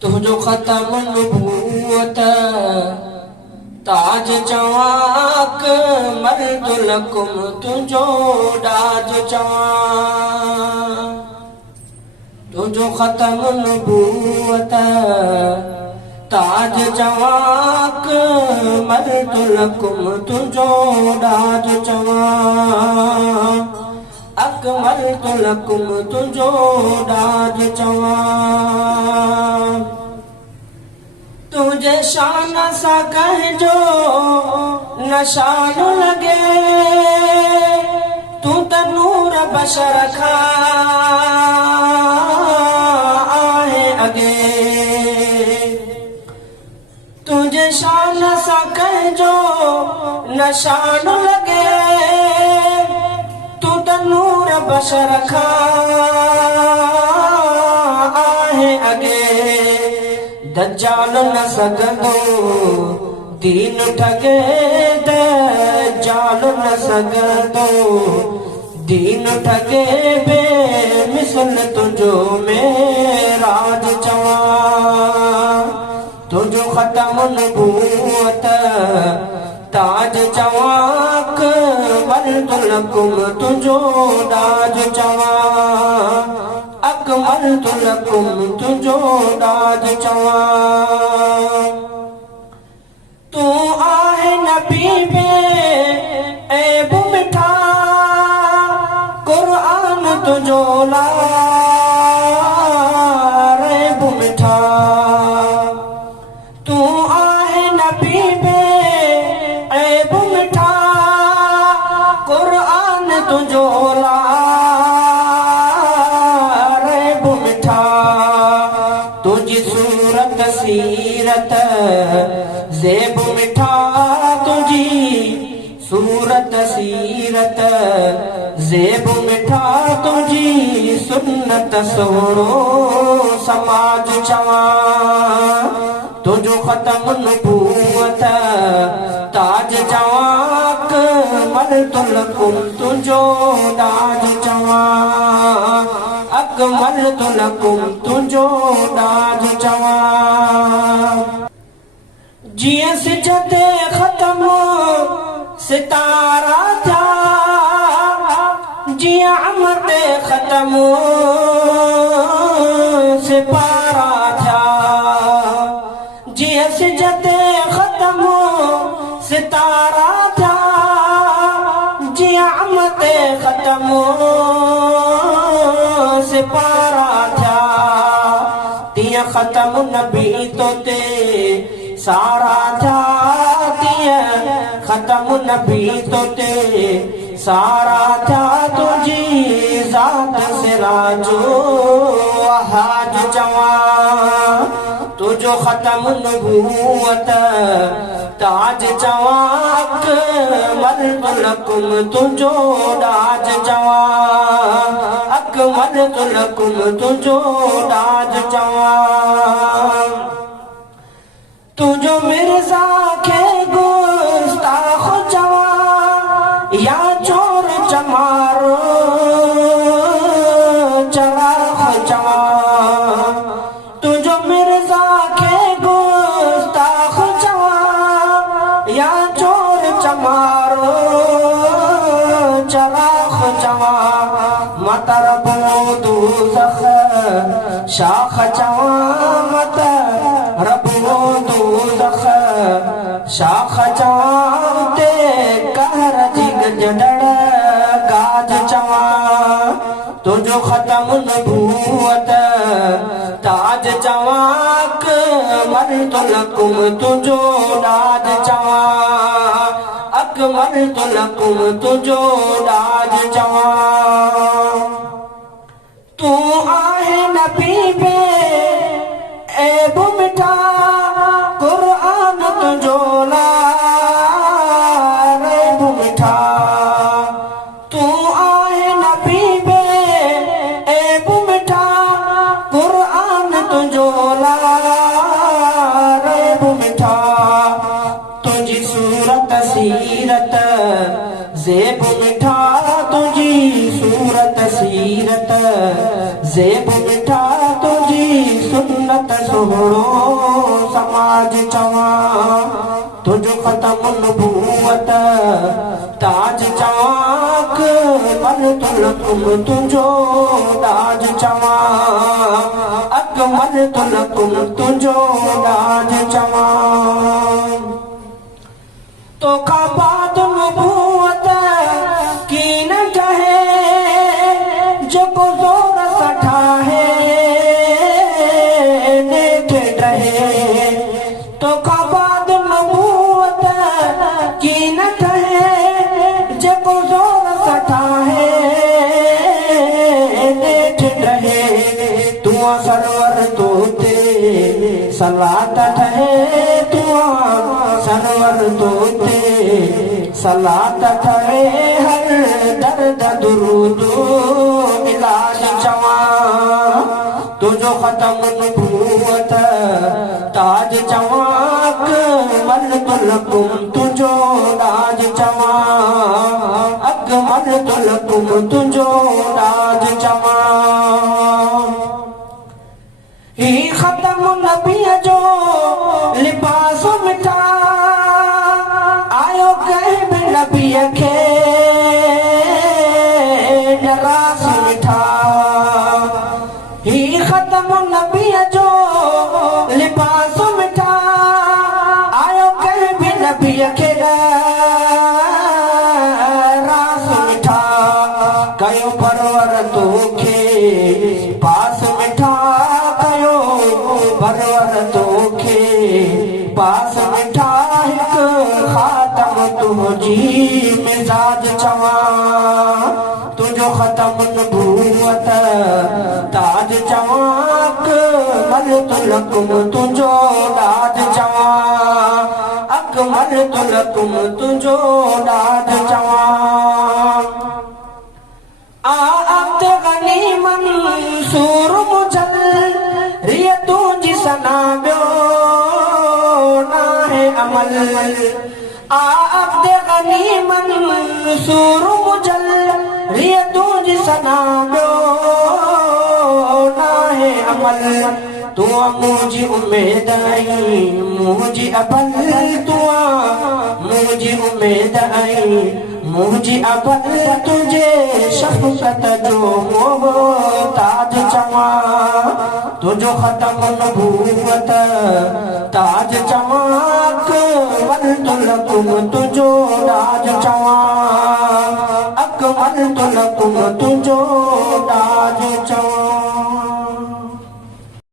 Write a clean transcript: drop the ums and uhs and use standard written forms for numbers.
तुझो खत्म नबूवत ताज चवाक मर्दुल कुम तुझो डाज चवा तुझो खत्म नबूवत ताज चवाक मर्दुल कुम तुझो डाज चवा अकमलतु लकुम तुझो डाज चवा तुझे शान सा कहजो नशान लगे तू त नूर बशर खा आहे अगे तुझे शान सा कहजो नशान लगे तू त नूर बशर खा आहे अगे दज्जाल न सगदो दीन ठगे दज्जाल न सगदो दीन ठगे बे मिसल तुझो मेराज चवा तुझो खत्म नबूवत ताज चवाक मर्दुल कुम तुझो डाज चवा अकमलतु लकुम तुझो डाज चवा तू आहे नबी में ऐब मिठा कुरान तुझो ला रैब मिठा तू आहे नबी में ऐब मिठा कुरान तुझो ला तुझी सूरत सीरत ज़ेब मिठा तुझी सूरत सीरत ज़ेब मिठा तुझी सुन्नत सोणो समाज चवा तुझो खत्म नबूवत ताज चवाक मर्दुल कुम तुझो डाज चवा अकमलतु लकुम तुझो डाज चवा जिया सिजते खत्म सितारा था जिया अमते खत्म सिपारा था जिया सिजते खत्म सितारा था जिया अमते खत्म सिपारा था तिया खत्म नबी तो ते सारा था तिया खत्म नबी तो ते सारा था तुझी जात से राजो हाज चवा तुझो खत्म नबूवत ताज चवाक मर्दुल कुम तुझो डाज चवा अकमलतु लकुम तुझो डाज चवा तुझो मिर्जा के गुस्ताख चवा या चोर चमारो चराख चवा तुझो मिर्जा के गुस्ताख चवा या चोर चमारो चराख चवा मत रबो दोज़ख शाख चवा मत रबो दोज़ख शाख चवा ते कहर जिग जडड़ गाज चवा तुझो खत्म नबूवत ताज चवाक मर्दुल कुम तुझो डाज चवा अकमलतु लकुम तुझो डाज चवा तू आहे नबी में ऐब मिठा कुरान तुझो ला रैब मिठा तू आहे नबी में ऐब मिठा कुरान तुझो ला रैब मिठा तुझी सूरत सीरत ज़ेब मिठा तुझी सूरत सीरत ज़ेब मिठा तुझी सुन्नत इज्जत सुहिणो समाज चवां तुझो ख़त्म नबूवत ताज चवां अकमल तुलकुम तुझो ताज चवां अकमल तुलकुम तुझो ताज चवां तो का बाद नबूवत की न कहे जो को जोर सठा है देख रहे तो का बाद नबूवत की न कहे जो को जोर सठा है देख रहे तू सरवर तो ते सलात है तू सरवर तो ते सलात है हर दर्द दुरूद इलाज चवां तुझो ख़त्म नबूवत ताज चवां अकमल तुलकुम तुझो ताज चवां अकमल तुलकुम तुझो ताज चवां ही ख़त्म नबी जो लिबास मिठा आयो कह बि नबी खे नरास मिठा ही ख़त्म नबी जो लिबास मिठा आयो कह बि नबी खे रास मिठा कयो परवर तोखे पास मिठा कयो परवर तोखे पास मिठा हिक ख़ातम तुंहिंजी मिजाज चवां तुझो ख़त्म नबूवत ताज चवां अकमल तुलकुम तुझो ताज चवां अकमल तुलकुम तुझो ताज चवां आत गनी मंसूर मुझल रिय तुझी सना ब्यो ना है अमल आत गनी मंसूर मुझल रिय तुझी सना ब्यो ना है अमल तू मुझी उम्मीद आई मुझी अबल तू मुझी उम्मीद आई मुझी अबल तुझे शफ़क़त जो मोहताज चवां तुझो ख़त्म नबूवत ताज चवां अकमल तुलकुम तुझो ताज चवां अकमल तुलकुम तुझो ताज चवां।